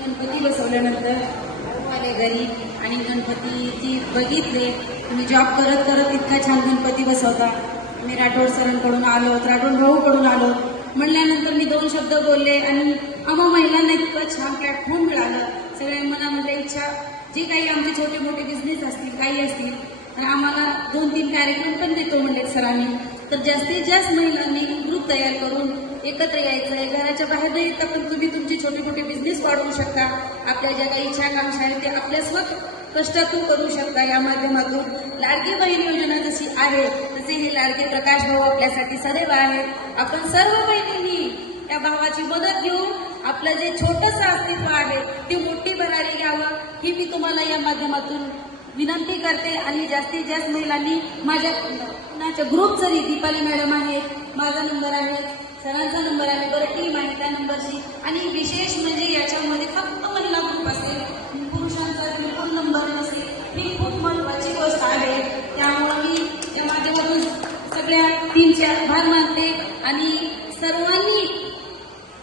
गणपती बसवल्यानंतर आले घरी आणि गणपतीची बघितले तुम्ही जॉब करत करत इतका छान गणपती बसवता. मी राठोड सरांकडून आलो राठोड भाऊकडून आलो. म्हणल्यानंतर मी दोन शब्द बोलले आणि आम्हा महिलांना इतकं छान प्लॅटफॉर्म मिळालं. सगळ्या मनामधल्या इच्छा जे काही आमचे छोटे मोठे बिझनेस असतील काही असतील तर आम्हाला दोन तीन कार्यक्रम पण देतो म्हणले सरांनी. तर जास्तीत जास्त महिलांनी ग्रुप तयार करून एकत्र यायचं आहे घराच्या बाहेर येता पण तुम्ही तुमचे छोटे मोठे बिझनेस वाढवू शकता. आपल्या ज्या काही इच्छा आकांक्षा आहेत ते आपल्या स्व कष्टातून करू शकता. या माध्यमातून लाडकी बहीण योजना जशी आहे तसे हे लाडके प्रकाश भाऊ आपल्यासाठी सदैव आहेत. आपण सर्व बहिणींनी या भावाची मदत घेऊन आपलं जे छोटंसं अस्तित्व आहे ते मोठी बनारी घ्यावं ही मी तुम्हाला या माध्यमातून विनंती करते. आणि जास्तीत जास्त महिलांनी माझ्या कुणाच्या ग्रुप जरी दीपाली मॅडम आहे माझा नंबर आहे. सरांचा नंबर आहे बरं टीम आहे त्या नंबरची आणि विशेष म्हणजे याच्यामध्ये फक्त महिला ग्रुप असेल पुरुषांचा बिलकुल नंबर नसेल ही खूप महत्वाची गोष्ट आहे. त्यामुळे मी या माध्यमातून सगळ्या टीमचे आभार मानते आणि सर्वांनी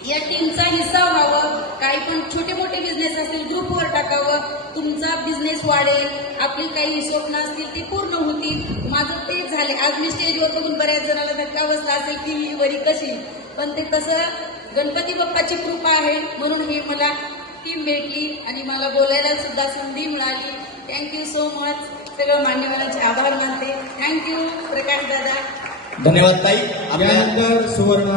या टीमचा हिस्सा व्हावं. काही पण छोटे मोठे बिझनेस असतील ग्रुपवर टाकावं. तुमचा बिझनेस वाढेल आपली काही स्वप्न असतील ती पूर्ण होतील. माझं तेच झाले आज मी स्टेजवर बघून बऱ्याच जणाला धक्का बसला असेल की ही वरी कशी. पण ते कसं गणपती बाप्पाची कृपा आहे म्हणून ही मला टीम भेटली आणि मला बोलायला सुद्धा संधी मिळाली. थँक्यू सो मच सगळं मान्यवरांचे आभार मानते. थँक्यू प्रकाश दादा. धन्यवाद ताई. आपल्या यानंतर सुवर्ण